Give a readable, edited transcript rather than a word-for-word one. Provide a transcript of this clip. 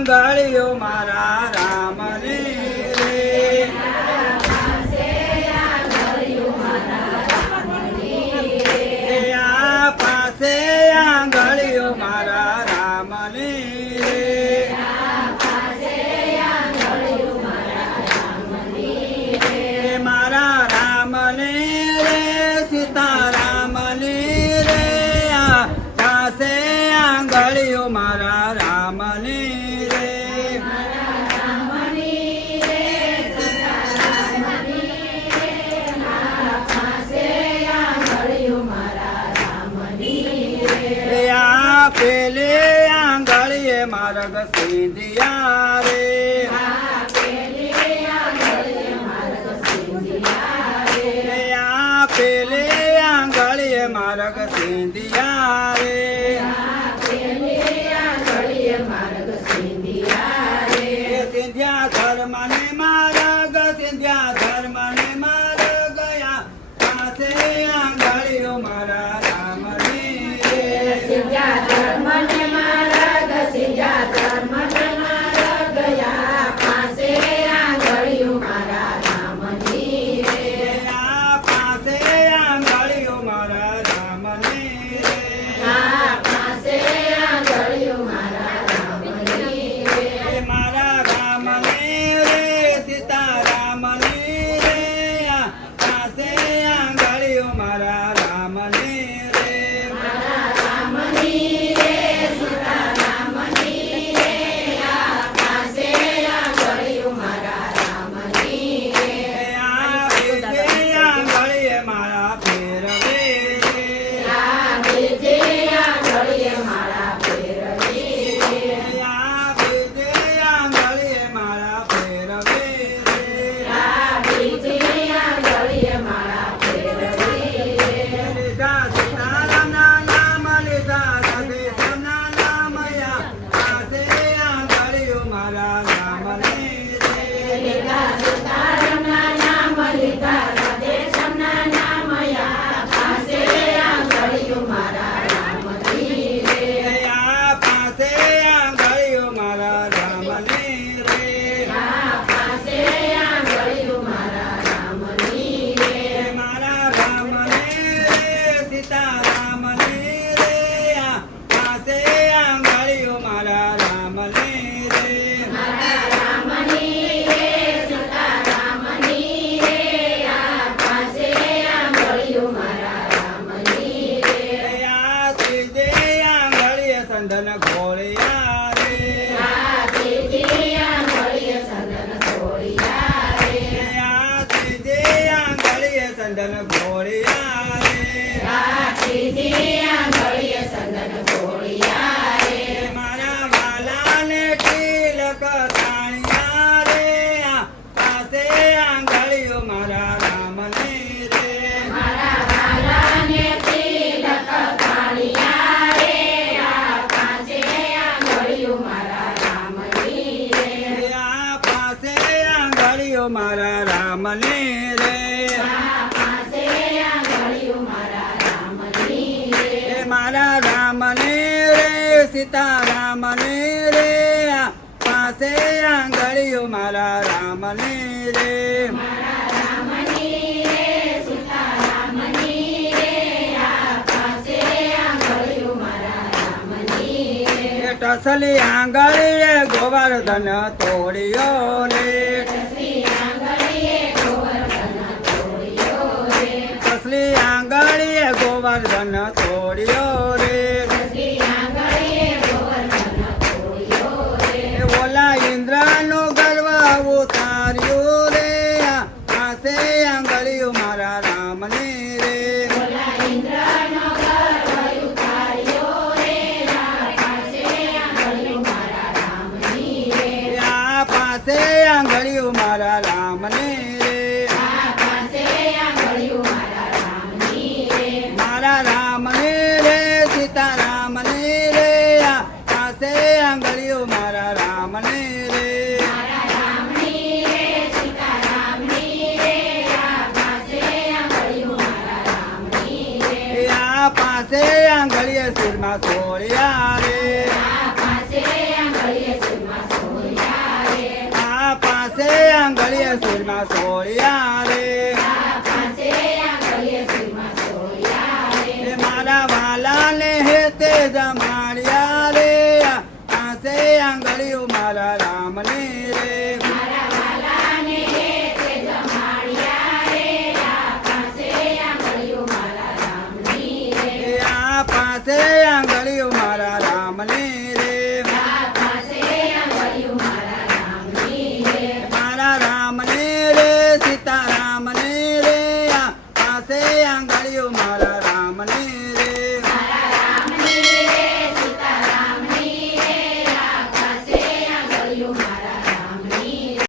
આંગળીઓ મારા રામની રે આ પાસે આંગળીઓ મારા રામની રે મારા રામની રે સીતારામની રે આ પાસે આંગળીઓ મારા રામની રે પેલે આંગળીએ માર્ગ સિંધિયા રે આ પેલે આંગળીએ માર્ગ સિંધિયા રે સિંધિયા ધર્મ ને માર્ગ સિંધિયા ધર્મ ને માર્ગ ગયા પાસે આંગળીઓ મારા રામની રે સંદન ઘોળિયા રે આ ત્રીજે આંગળીએ સંદન ઘોળિયા રે મારા વાલાને તિલક તાણિયા રે આ પાસે આંગળીઓ મારા રામની રે મારા રામની રે મારા રામની રે સીતારામની રે પાસે આંગળીઓ મારા રામની રે ટસલી આંગળીએ ગોવર્ધન તોડ્યો રે ટસલી આંગળીએ ગોવર્ધન તોડ્યો રે ઓલા ઇન્દ્રનો ગર્વ ઉતાર્યો રે પાસે આંગળીઓ મારા રામની રે પાસે આંગળીઓ મારા રામની રે મારા રામની રે સીતારામની રે પાસે આંગળીઓ મારા રામની રે પાસે આંગળીએ શિરમાં સોળિયા રે આંગળીએ શિરમાં સોળિયા રે એ મારા વાલાને હેતે જમા